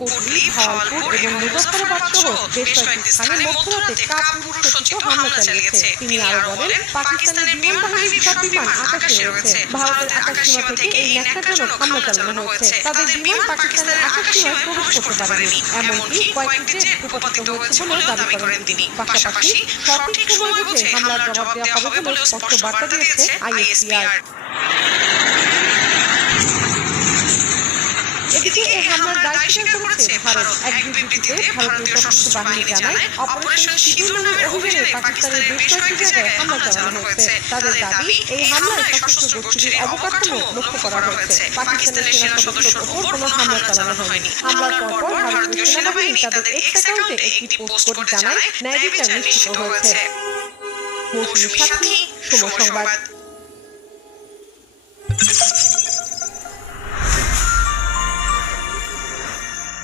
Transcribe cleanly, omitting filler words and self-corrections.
কোটলি, ভাওয়ালপুর এবং মুজফ্ফরাবাদ সহ বেশ কয়েকটি স্থানে মধ্যরাতে কাপুরুষ সজ্জিত হামলা চালিয়েছে। তিনি আরো বলেন, পাকিস্তানের বিমান বাহিনীর সব বিমান আকাশে রয়েছে। ভারতের আকাশসীমা থেকে এই ন্যাক্কারজনক হামলা চালানো হয়েছে। তাদের বিমান পাকিস্তানের আকাশসীমায় প্রবেশ করতে পারেনি, এমনকি কয়েকটি জেট ভূপাতিত হয়েছে বলেও দাবি করেন তিনি। পাশাপাশি সঠিক সময় বুঝে হামলার জবাব দেওয়া হবে বলে স্পষ্ট বার্তা দিয়েছে আইএসপিআর। এদিকে এই হামলার দায় স্বীকার করেছে ভারত। এক বিবৃতিতে ভারতীয় সশস্ত্র বাহিনী জানায়, অপারেশন সিঁদুর নামের অভিযানে পাকিস্তানের বেশ কয়েকটি জায়গায় হামলা চালানো হয়েছে। তাদের দাবি, এই হামলায় সশস্ত্র গোষ্ঠীর অবকাঠামো লক্ষ্য করা হয়েছে। পাকিস্তানের সেনা সদস্যদের উপর কোনো হামলা চালানো হয়নি। হামলার পরপর ভারতীয় সেনাবাহিনী তাদের এক্স অ্যাকাউন্টে একটি পোস্ট করে জানায়, ন্যায় বিচার নিশ্চিত হয়েছে। মৌসুমী সাথী, সময় সংবাদ।